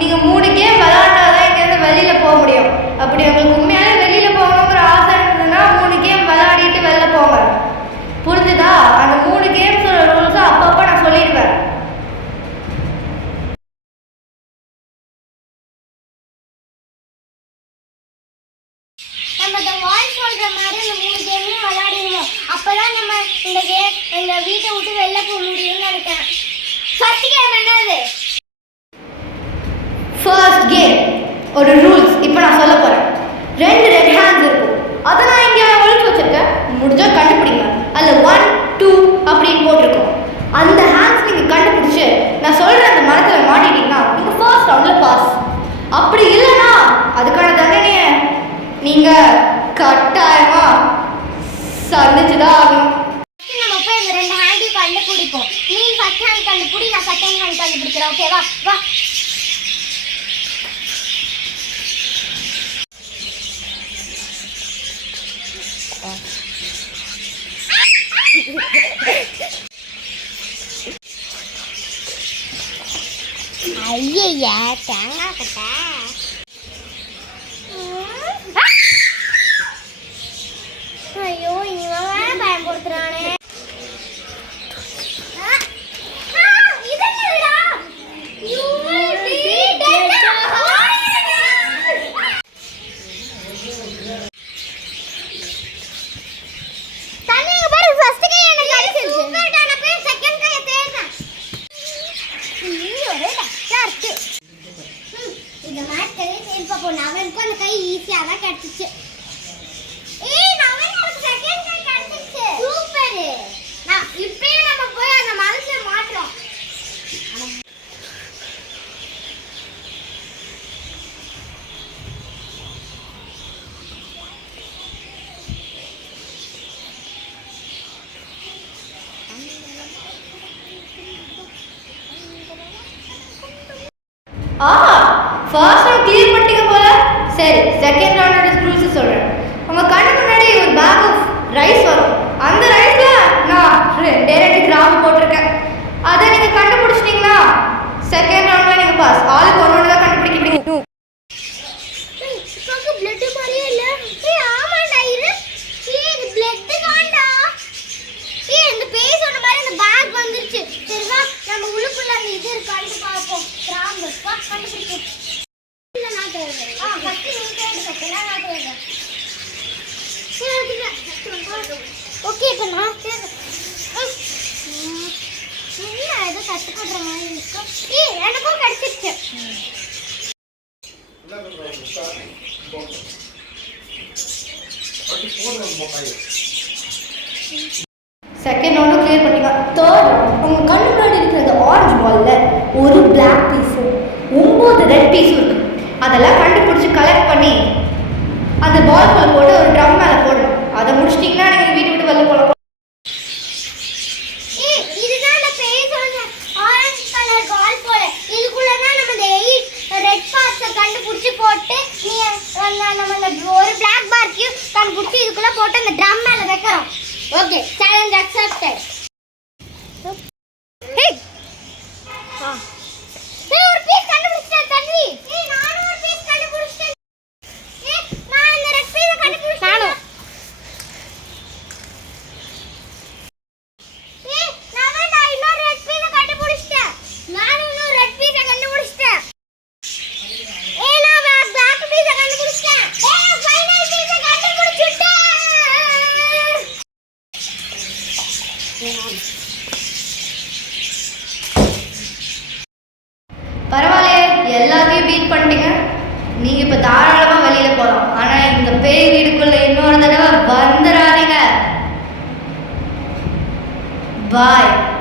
நீங்க 3 கேம் விளையாண்டாதான் எங்கேயாவது வெளியில போக முடியும். அப்படி உங்களுக்கு உண்மையாலே வெளியில போகணுங்கிற ஆசை இருந்ததுன்னா 3 கேம் விளையாடிட்டு வெளில போங்க. புரிஞ்சுதா? அந்த 3 கேம்ஸோட ரூல்ஸை அப்பப்போ நான் சொல்லிடுவேன். நம்ம இந்த வாய்ஸ் சொல்ற மாதிரி இந்த 3 கேமையும் விளையாடிடுவோம். அப்பதான் நம்ம இந்த வீட்டை விட்டு வெளில போக முடியும்னு நினைக்கிறேன். ஃபர்ஸ்ட் கேம் என்னது? ஃபர்ஸ்ட் கேம் ஒரு ரூல்ஸ் இப்போ நான் சொல்ல போகிறேன். 2 ரெட் ஹேண்ட்ஸ் இருக்கும். அதை நான் இங்கே ஒழிச்சு வச்சுருக்கேன். முடிஞ்சால் கண்டுபிடிங்க. அதில் 1 2 அப்படின்னு போட்டிருக்கோம். அந்த ஹேண்ட்ஸ் நீங்கள் கண்டுபிடிச்சி நான் சொல்கிற அந்த மரத்தில் மாட்டிட்டீங்கன்னா நீங்கள் ஃபர்ஸ்ட் ரவுண்டில் பாஸ். அப்படி இல்லைன்னா அதுக்கான தண்டனையை நீங்கள் கட்டாயமாக சந்திச்சு தான் ஆகணும். நம்ம போய் இந்த 2 ஹேண்டையும் கண்டுபிடிப்போம். நீ ஃபர்ஸ்ட் ஹேண்ட் கண்டுபிடி, நான் செகண்ட் ஹேண்ட் கண்டுபிடிக்கிறேன். ஓகேவா? வா. ஐயா தேங்காய் கட்டா. ஐயோ இவன் பயன்படுத்துறானே. நவனுக்கு அந்த கை ஈஸியாக தான் கிடைச்சிச்சு. நவனுக்கு செகண்ட் கை கிடைச்சிச்சு. சூப்பர். இப்பயே நம்ம போய் அந்த மனசுல மாற்றோம். ஃபர்ஸ்ட் ரவுண்ட் கிளியர் பண்ணிட்டீங்க போல. சரி, செகண்ட் ரவுண்டோட ரூல்ஸ் சொல்கிறேன். உங்கள் கண்ணு முன்னாடி ஒரு பேக் ஆஃப் ரைஸ் வரும். அந்த ரைஸில் நான் 2 கிராம் போட்டிருக்கேன். அதை நீங்கள் கண்டுபிடிச்சிட்டிங்கன்னா செகண்ட் ரவுண்டில் நீங்கள் பாஸ். ஆளுக்கு 1 தான் கண்டுபிடிக்கிறீங்க. பிளட் மாதிரியே இல்ல. ஆமாண்டா இரு. இது பிளட் தான்டா. இந்த பேய் சொன்ன மாதிரி அந்த பேக் வந்துருச்சு. சரி வா, நம்ம உள்ளுக்குள்ள அந்த இது இருக்கான்னு பாப்போம். கிராம் வா கண்டுபிடிப்போம். இல்ல நான் தேடுறேன். ஃபர்ஸ்ட் நீ தேடு, செகண்ட் நான் தேடுறேன். ஓகே இப்போ நான் தேடுறேன். என்ன ஏதோ கஷ்டப்படுற மாதிரி இருக்கு. எனக்கும் கிடைச்சிருச்சு. செகண்ட் ரவுண்டும் கிளியர் பண்ணிட்டீங்க. தேர்ட் ரவுண்ட் உங்கள் கண்ணு முன்னாடி இருக்கிற அந்த ஆரஞ்சு பாலில் ஒரு பிளாக் பீஸும் 9 ரெட் பீஸும் இருக்குது. அதெல்லாம் கண்டுபிடிச்சி கலெக்ட் பண்ணி அந்த பால்குள்ளே போட்டு ஒரு ட்ரம் மேலே போடணும். அதை முடிச்சிட்டிங்கன்னா நீங்கள் வீட்டு விட்டு வெளில போகலாம். இதுதான் அந்த பேய் சொன்ன ஆரஞ்சு கலர் பால் போல. இதுக்குள்ள தான் நம்ம இந்த 8 ரெட் பார்ட்ஸை கண்டுபிடிச்சி போட்டு நம்ம ஒரு பிளாக் பார்க்கையும் கண்டுபிடிச்சி இதுக்குள்ள போட்டு அந்த ட்ரம் மேலே வைக்கிறோம். Okay, challenge accepted. ஒரு பீஸ் கண்டுபிடிச்சேன் தன்வி. நானும் ஒரு பீஸ் கண்டுபிடிச்சேன். நான் இந்த ரெட் பீஸை கண்டுபிடிச்சேன். நானும். நான் இன்னொரு ரெட் பீஸை கண்டுபிடிச்சேன். நானும் இன்னொரு ரெட் பீஸை கண்டுபிடிச்சேன். நான் பிளாக் பீஸை கண்டுபிடிச்சேன். ஃபைனல் பீஸை கண்டுபிடிச்சிட்டேன். பரவாயில்லையே, எல்லாத்தையும் பீட் பண்ணிட்டீங்க. நீங்கள் இப்போ தாராளமாக பாய்.